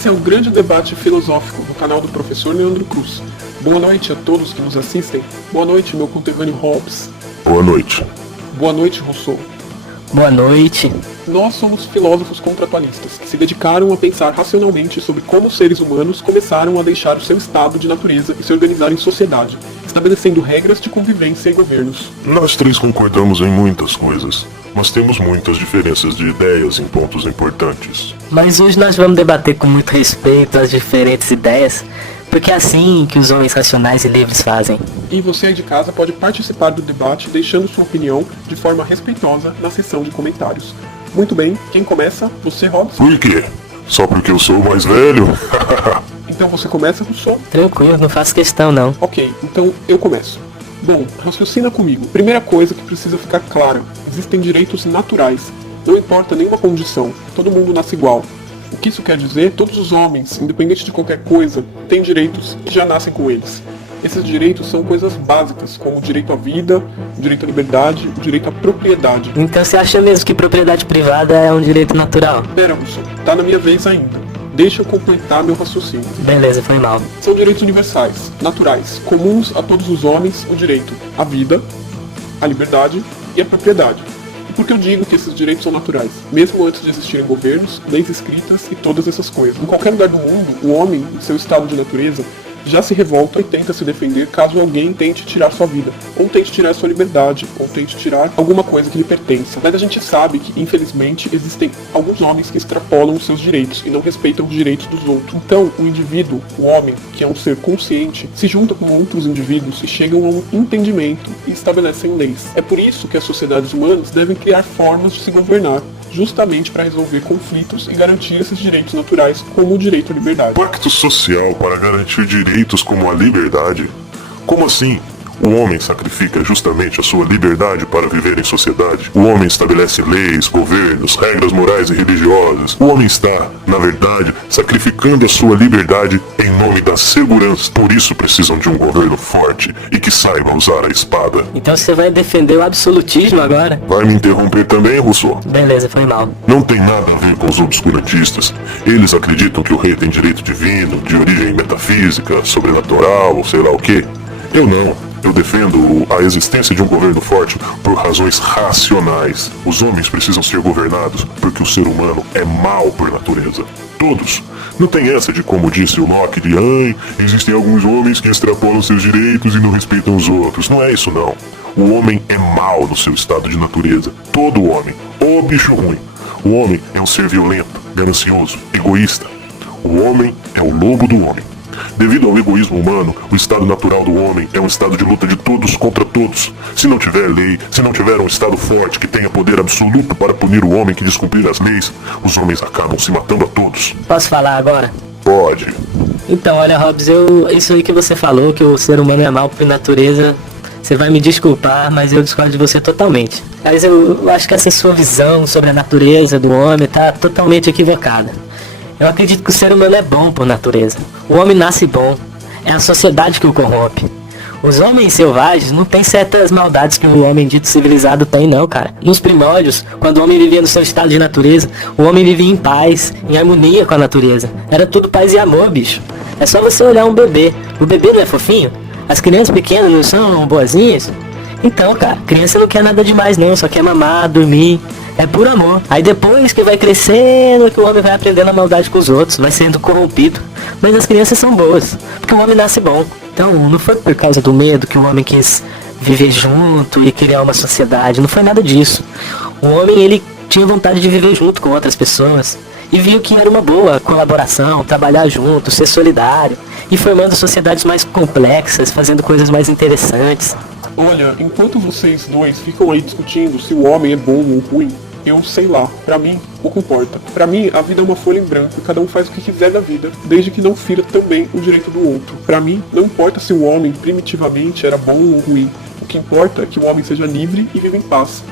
Esse é o grande debate filosófico do canal do professor Leandro Cruz. Boa noite a todos que nos assistem. Boa noite, meu conterrâneo Hobbes. Boa noite. Boa noite, Rousseau. Boa noite. Nós somos filósofos contratualistas que se dedicaram a pensar racionalmente sobre como os seres humanos começaram a deixar o seu estado de natureza e se organizar em sociedade, estabelecendo regras de convivência e governos. Nós três concordamos em muitas coisas, mas temos muitas diferenças de ideias em pontos importantes. Mas hoje nós vamos debater com muito respeito as diferentes ideias, porque é assim que os homens racionais e livres fazem. E você aí de casa pode participar do debate deixando sua opinião de forma respeitosa na seção de comentários. Muito bem, quem começa? Você, Hobbes? Por quê? Só porque eu sou o mais velho? Então você começa, Rousseau? Tranquilo, não faço questão não. Ok, então eu começo. Bom, raciocina comigo. Primeira coisa que precisa ficar clara: existem direitos naturais. Não importa nenhuma condição, todo mundo nasce igual. O que isso quer dizer? Todos os homens, independente de qualquer coisa, têm direitos e já nascem com eles. Esses direitos são coisas básicas, como o direito à vida, o direito à liberdade, o direito à propriedade. Então você acha mesmo que propriedade privada é um direito natural? Pera, Rousseau, tá na minha vez ainda. Deixa eu completar meu raciocínio. Beleza, foi mal. São direitos universais, naturais, comuns a todos os homens: o direito à vida, à liberdade e à propriedade. E por que eu digo que esses direitos são naturais? Mesmo antes de existirem governos, leis escritas e todas essas coisas. Em qualquer lugar do mundo, o homem, em seu estado de natureza, já se revolta e tenta se defender caso alguém tente tirar sua vida, ou tente tirar sua liberdade, ou tente tirar alguma coisa que lhe pertença. Mas a gente sabe que, infelizmente, existem alguns homens que extrapolam os seus direitos e não respeitam os direitos dos outros. Então, o indivíduo, o homem, que é um ser consciente, se junta com outros indivíduos e chegam a um entendimento e estabelecem leis. É por isso que as sociedades humanas devem criar formas de se governar, justamente para resolver conflitos e garantir esses direitos naturais, como o direito à liberdade. Pacto social para garantir direitos como a liberdade? Como assim? O homem sacrifica justamente a sua liberdade para viver em sociedade. O homem estabelece leis, governos, regras morais e religiosas. O homem está, na verdade, sacrificando a sua liberdade em nome da segurança. Por isso precisam de um governo forte e que saiba usar a espada. Então você vai defender o absolutismo agora? Vai me interromper também, Rousseau? Beleza, foi mal. Não tem nada a ver com os obscurantistas. Eles acreditam que o rei tem direito divino, de origem metafísica, sobrenatural ou sei lá o quê. Eu não. Eu defendo a existência de um governo forte por razões racionais. Os homens precisam ser governados porque o ser humano é mau por natureza. Todos. Não tem essa de, como disse o Locke, de existem alguns homens que extrapolam seus direitos e não respeitam os outros. Não é isso não. O homem é mau no seu estado de natureza. Todo homem. O bicho ruim. O homem é um ser violento, ganancioso, egoísta. O homem é o lobo do homem. Devido ao egoísmo humano, o estado natural do homem é um estado de luta de todos contra todos. Se não tiver lei, se não tiver um estado forte que tenha poder absoluto para punir o homem que descumprir as leis, os homens acabam se matando a todos. Posso falar agora? Pode. Então, olha, Hobbes, isso aí que você falou, que o ser humano é mau por natureza, você vai me desculpar, mas eu discordo de você totalmente. Mas eu acho que essa sua visão sobre a natureza do homem tá totalmente equivocada. Eu acredito que o ser humano é bom por natureza. O homem nasce bom. É a sociedade que o corrompe. Os homens selvagens não têm certas maldades que o homem dito civilizado tem, não, cara. Nos primórdios, quando o homem vivia no seu estado de natureza, o homem vivia em paz, em harmonia com a natureza. Era tudo paz e amor, bicho. É só você olhar um bebê. O bebê não é fofinho? As crianças pequenas não são boazinhas? Então, cara, criança não quer nada demais não, só quer mamar, dormir. É por amor. Aí depois que vai crescendo, que o homem vai aprendendo a maldade com os outros, vai sendo corrompido. Mas as crianças são boas, porque o homem nasce bom. Então não foi por causa do medo que o homem quis viver junto e criar uma sociedade, não foi nada disso. O homem, ele tinha vontade de viver junto com outras pessoas e viu que era uma boa colaboração, trabalhar junto, ser solidário e formando sociedades mais complexas, fazendo coisas mais interessantes. Olha, enquanto vocês dois ficam aí discutindo se o homem é bom ou ruim, eu sei lá, pra mim, pouco importa. Pra mim, a vida é uma folha em branco e cada um faz o que quiser da vida, desde que não fira também o direito do outro. Pra mim, não importa se o homem primitivamente era bom ou ruim. O que importa é que o homem seja livre e viva em paz.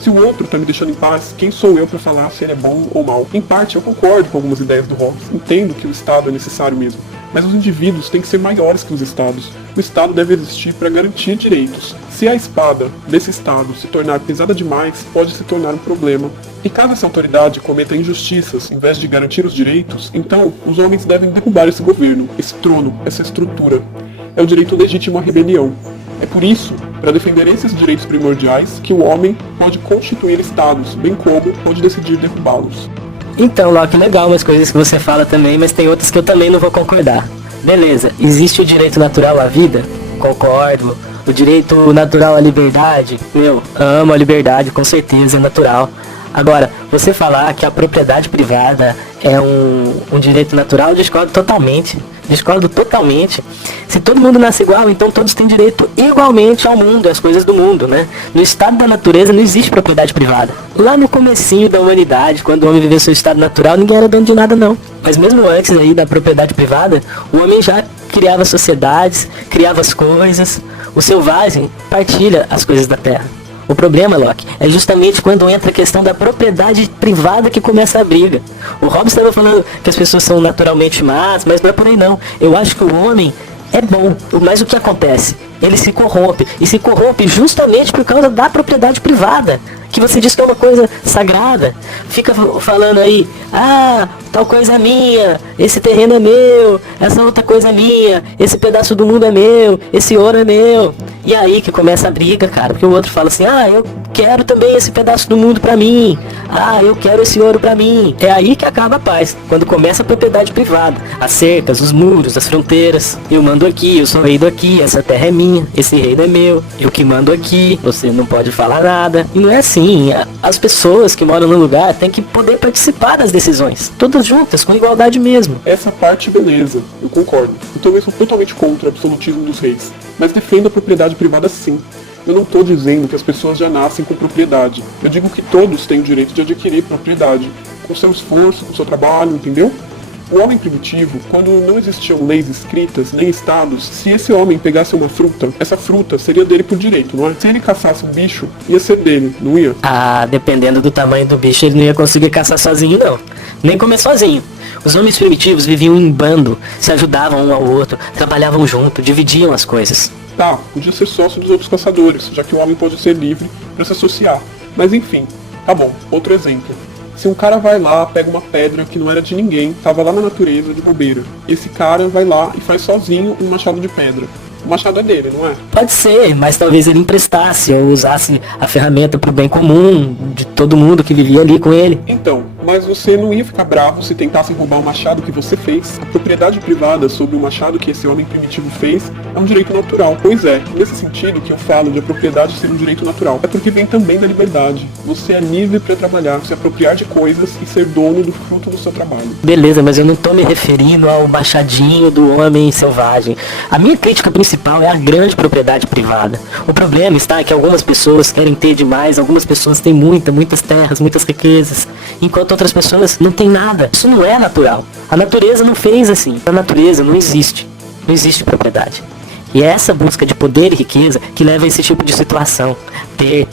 Se o outro tá me deixando em paz, quem sou eu pra falar se ele é bom ou mal? Em parte, eu concordo com algumas ideias do Hobbes. Entendo que o Estado é necessário mesmo. Mas os indivíduos têm que ser maiores que os estados. O estado deve existir para garantir direitos. Se a espada desse estado se tornar pesada demais, pode se tornar um problema. E caso essa autoridade cometa injustiças em vez de garantir os direitos, então os homens devem derrubar esse governo, esse trono, essa estrutura. É o direito legítimo à rebelião. É por isso, para defender esses direitos primordiais, que o homem pode constituir estados, bem como pode decidir derrubá-los. Então, Loki, legal umas coisas que você fala também, mas tem outras que eu também não vou concordar. Beleza, existe o direito natural à vida? Concordo. O direito natural à liberdade? Meu, amo a liberdade, com certeza, é natural. Agora, você falar que a propriedade privada é um direito natural, eu discordo totalmente. Discordo totalmente. Se todo mundo nasce igual, então todos têm direito igualmente ao mundo, às coisas do mundo, né? No estado da natureza não existe propriedade privada. Lá no comecinho da humanidade, quando o homem viveu seu estado natural, ninguém era dono de nada não. Mas mesmo antes aí da propriedade privada, o homem já criava sociedades, criava as coisas. O selvagem partilha as coisas da terra. O problema, Loki, é justamente quando entra a questão da propriedade privada que começa a briga. O Hobbes estava falando que as pessoas são naturalmente más, mas não é por aí não. Eu acho que o homem é bom, mas o que acontece? Ele se corrompe, e se corrompe justamente por causa da propriedade privada, que você diz que é uma coisa sagrada. Fica falando aí, tal coisa é minha, esse terreno é meu, essa outra coisa é minha, esse pedaço do mundo é meu, esse ouro é meu. E aí que começa a briga, cara, porque o outro fala assim, eu quero também esse pedaço do mundo pra mim, eu quero esse ouro pra mim. É aí que acaba a paz, quando começa a propriedade privada, as cercas, os muros, as fronteiras. Eu mando aqui, eu sou rei daqui, essa terra é minha, esse reino é meu, eu que mando aqui, você não pode falar nada. E não é assim, as pessoas que moram no lugar têm que poder participar das decisões, todas juntas, com igualdade mesmo. Essa parte, beleza, eu concordo. Então eu sou totalmente contra o absolutismo dos reis, mas defendo a propriedade privada sim. Eu não estou dizendo que as pessoas já nascem com propriedade. Eu digo que todos têm o direito de adquirir propriedade, com seu esforço, com seu trabalho, entendeu? O homem primitivo, quando não existiam leis escritas, nem estados, se esse homem pegasse uma fruta, essa fruta seria dele por direito, não é? Se ele caçasse um bicho, ia ser dele, não ia? Dependendo do tamanho do bicho, ele não ia conseguir caçar sozinho, não. Nem comer sozinho. Os homens primitivos viviam em bando, se ajudavam um ao outro, trabalhavam junto, dividiam as coisas. Tá, podia ser sócio dos outros caçadores, já que o homem pode ser livre para se associar. Mas enfim, tá bom, outro exemplo. Se um cara vai lá, pega uma pedra que não era de ninguém, tava lá na natureza de bobeira. Esse cara vai lá e faz sozinho um machado de pedra. O machado é dele, não é? Pode ser, mas talvez ele emprestasse ou usasse a ferramenta pro bem comum de todo mundo que vivia ali com ele. Então, mas você não ia ficar bravo se tentassem roubar o machado que você fez. A propriedade privada sobre o machado que esse homem primitivo fez é um direito natural. Pois é, nesse sentido que eu falo de a propriedade ser um direito natural. É porque vem também da liberdade. Você é livre para trabalhar, se apropriar de coisas e ser dono do fruto do seu trabalho. Beleza, mas eu não tô me referindo ao machadinho do homem selvagem. A minha crítica principal é a grande propriedade privada. O problema está que algumas pessoas querem ter demais, algumas pessoas têm muitas terras, muitas riquezas, enquanto outras pessoas não têm nada. Isso não é natural. A natureza não fez assim. Na natureza não existe propriedade. E é essa busca de poder e riqueza que leva a esse tipo de situação. Ter.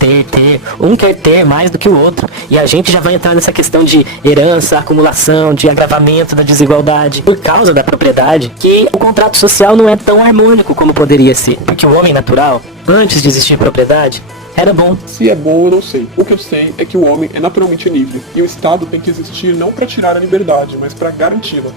Um quer ter mais do que o outro. E a gente já vai entrar nessa questão de herança, acumulação, de agravamento da desigualdade. Por causa da propriedade, que o contrato social não é tão harmônico como poderia ser. Porque o homem natural, antes de existir propriedade, era bom. Se é bom, eu não sei. O que eu sei é que o homem é naturalmente livre. E o Estado tem que existir não para tirar a liberdade, mas para garanti-la.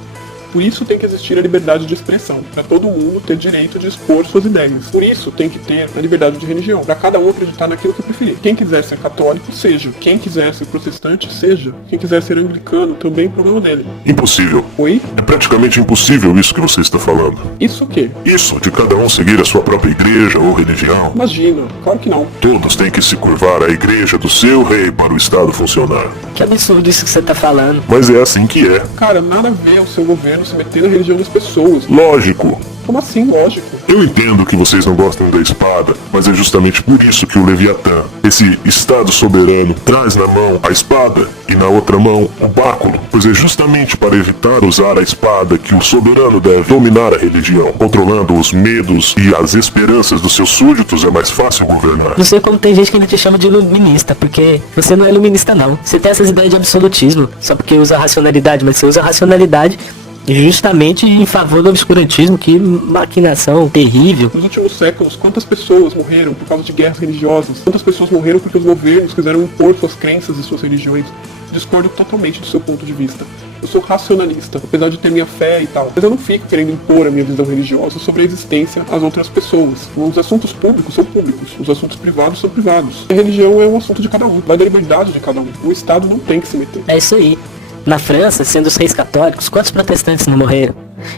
Por isso tem que existir a liberdade de expressão, para todo mundo ter direito de expor suas ideias. Por isso tem que ter a liberdade de religião, para cada um acreditar naquilo que preferir. Quem quiser ser católico, seja. Quem quiser ser protestante, seja. Quem quiser ser anglicano, também, problema dele. Impossível. Oi? É praticamente impossível isso que você está falando. Isso o quê? Isso, de cada um seguir a sua própria igreja ou religião. Imagina, claro que não. Todos têm que se curvar à igreja do seu rei para o Estado funcionar. Que absurdo isso que você tá falando. Mas é assim que é. Cara, nada a ver o seu governo se meter na religião das pessoas. Lógico. Como assim, lógico? Eu entendo que vocês não gostam da espada, mas é justamente por isso que o Leviatã, esse Estado soberano, traz na mão a espada e na outra mão o báculo, pois é justamente para evitar usar a espada que o soberano deve dominar a religião. Controlando os medos e as esperanças dos seus súditos é mais fácil governar. Não sei como tem gente que ainda te chama de iluminista, porque você não é iluminista não. Você tem essas ideias de absolutismo, só porque usa racionalidade, mas você usa racionalidade Justamente em favor do obscurantismo, que maquinação terrível. Nos últimos séculos, quantas pessoas morreram por causa de guerras religiosas? Quantas pessoas morreram porque os governos quiseram impor suas crenças e suas religiões? Discordo totalmente do seu ponto de vista. Eu sou racionalista, apesar de ter minha fé e tal, mas eu não fico querendo impor a minha visão religiosa sobre a existência às outras pessoas. Os assuntos públicos são públicos, os assuntos privados são privados. A religião é um assunto de cada um, vai da liberdade de cada um. O Estado não tem que se meter. É isso aí. Na França, sendo os reis católicos, quantos protestantes não morreram?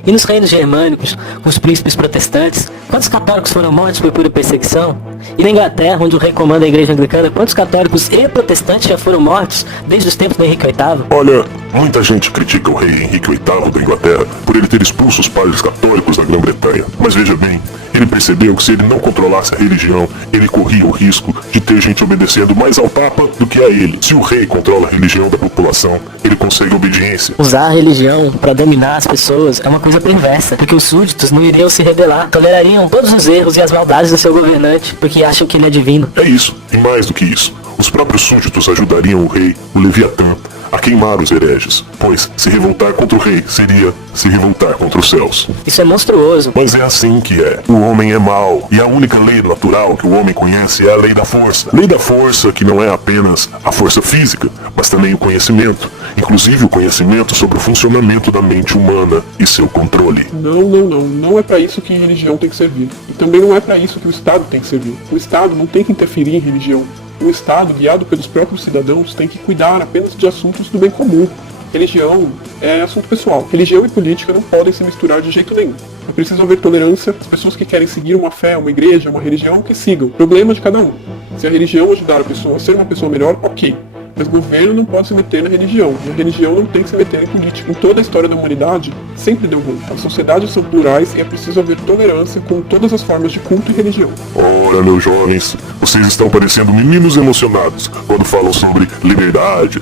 E nos reinos germânicos, com os príncipes protestantes, quantos católicos foram mortos por pura perseguição? E na Inglaterra, onde o rei comanda a igreja anglicana, quantos católicos e protestantes já foram mortos desde os tempos do Henrique VIII? Olha, muita gente critica o rei Henrique VIII da Inglaterra por ele ter expulso os padres católicos da Grã-Bretanha. Mas veja bem, ele percebeu que se ele não controlasse a religião, ele corria o risco de ter gente obedecendo mais ao Papa do que a ele. Se o rei controla a religião da população, ele consegue obediência. Usar a religião para dominar as pessoas é uma coisa perversa, porque os súditos não iriam se rebelar, tolerariam todos os erros e as maldades do seu governante, porque acham que ele é divino. É isso, e mais do que isso, os próprios súditos ajudariam o rei, o Leviatã, a queimar os hereges, pois se revoltar contra o rei seria se revoltar contra os céus. Isso é monstruoso. Mas é assim que é. O homem é mau, e a única lei natural que o homem conhece é a lei da força. Lei da força que não é apenas a força física, mas também o conhecimento, inclusive o conhecimento sobre o funcionamento da mente humana e seu controle. Não é para isso que religião tem que servir. E também não é para isso que o Estado tem que servir. O Estado não tem que interferir em religião. O Estado, guiado pelos próprios cidadãos, tem que cuidar apenas de assuntos do bem comum. Religião é assunto pessoal. Religião e política não podem se misturar de jeito nenhum. É preciso haver tolerância. As pessoas que querem seguir uma fé, uma igreja, uma religião, que sigam. Problema de cada um. Se a religião ajudar a pessoa a ser uma pessoa melhor, ok. Mas o governo não pode se meter na religião, e a religião não tem que se meter em política. Em toda a história da humanidade, sempre deu ruim. As sociedades são plurais e é preciso haver tolerância com todas as formas de culto e religião. Ora, meus jovens, vocês estão parecendo meninos emocionados quando falam sobre liberdade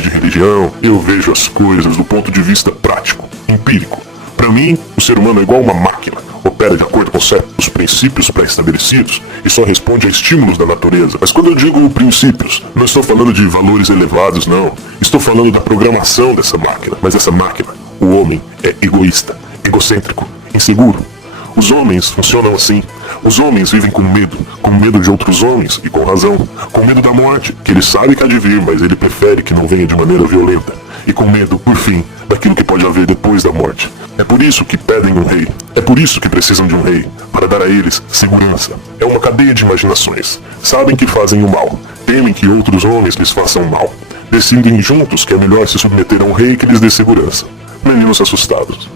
de religião. Eu vejo as coisas do ponto de vista prático, empírico. Para mim, o ser humano é igual uma máquina. Opera de acordo com certos princípios pré-estabelecidos e só responde a estímulos da natureza. Mas quando eu digo princípios, não estou falando de valores elevados, não. Estou falando da programação dessa máquina. Mas essa máquina, o homem, é egoísta, egocêntrico, inseguro. Os homens funcionam assim. Os homens vivem com medo de outros homens, e com razão. Com medo da morte, que ele sabe que há de vir, mas ele prefere que não venha de maneira violenta. E com medo, por fim, daquilo que pode haver depois da morte. É por isso que pedem um rei. É por isso que precisam de um rei, para dar a eles segurança. É uma cadeia de imaginações. Sabem que fazem o mal. Temem que outros homens lhes façam mal. Decidem juntos que é melhor se submeter a um rei que lhes dê segurança. Meninos assustados.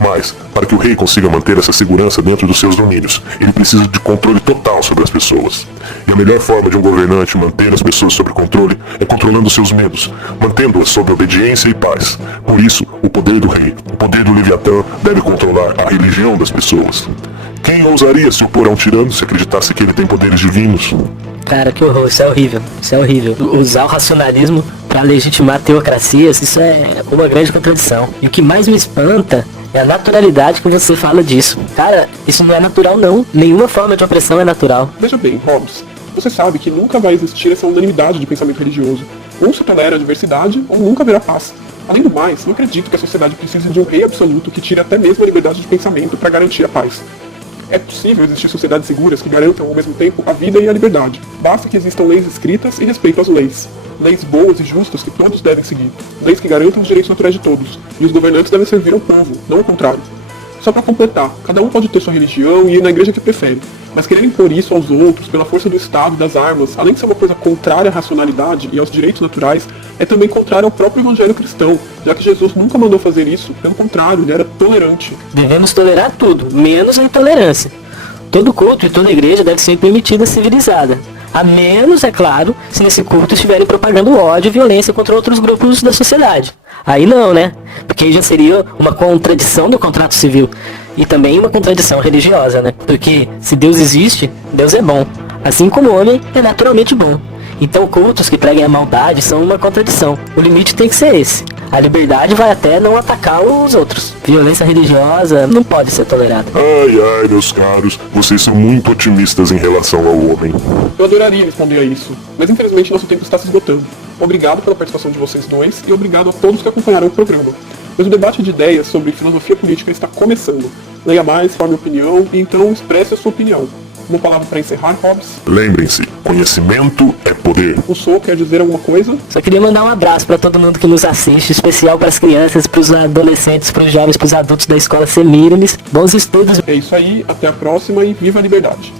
Mas, para que o rei consiga manter essa segurança dentro dos seus domínios, ele precisa de controle total sobre as pessoas. E a melhor forma de um governante manter as pessoas sob controle é controlando seus medos, mantendo-as sob obediência e paz. Por isso, o poder do rei, o poder do Leviatã, deve controlar a religião das pessoas. Quem ousaria se opor a um tirano se acreditasse que ele tem poderes divinos? Cara, que horror, isso é horrível. Isso é horrível. Usar o racionalismo para legitimar teocracias, isso é uma grande contradição. E o que mais me espanta é a naturalidade que você fala disso. Cara, isso não é natural não. Nenhuma forma de opressão é natural. Veja bem, Hobbes, você sabe que nunca vai existir essa unanimidade de pensamento religioso. Ou se tolera a diversidade, ou nunca haverá paz. Além do mais, não acredito que a sociedade precise de um rei absoluto que tire até mesmo a liberdade de pensamento para garantir a paz. É possível existir sociedades seguras que garantam ao mesmo tempo a vida e a liberdade. Basta que existam leis escritas e respeito às leis. Leis boas e justas que todos devem seguir. Leis que garantam os direitos naturais de todos. E os governantes devem servir ao povo, não ao contrário. Só para completar, cada um pode ter sua religião e ir na igreja que prefere. Mas querer impor isso aos outros pela força do Estado e das armas, além de ser uma coisa contrária à racionalidade e aos direitos naturais, é também contrário ao próprio evangelho cristão, já que Jesus nunca mandou fazer isso, pelo contrário, ele era tolerante. Devemos tolerar tudo, menos a intolerância. Todo culto e toda igreja deve ser permitida civilizada. A menos, é claro, se nesse culto estiverem propagando ódio e violência contra outros grupos da sociedade. Aí não, né? Porque aí já seria uma contradição do contrato civil. E também uma contradição religiosa, né? Porque se Deus existe, Deus é bom. Assim como o homem é naturalmente bom. Então cultos que preguem a maldade são uma contradição. O limite tem que ser esse. A liberdade vai até não atacar os outros. Violência religiosa não pode ser tolerada. Ai, meus caros, vocês são muito otimistas em relação ao homem. Eu adoraria responder a isso, mas infelizmente nosso tempo está se esgotando. Obrigado pela participação de vocês dois e obrigado a todos que acompanharam o programa. Mas o debate de ideias sobre filosofia política está começando. Leia mais, forme opinião e então expresse a sua opinião. Uma palavra para encerrar, Hobbes? Lembrem-se, conhecimento é poder. O Sou quer dizer alguma coisa? Só queria mandar um abraço para todo mundo que nos assiste, especial para as crianças, para os adolescentes, para os jovens, para os adultos da escola Semíramis. Bons estudos. É isso aí, até a próxima e viva a liberdade!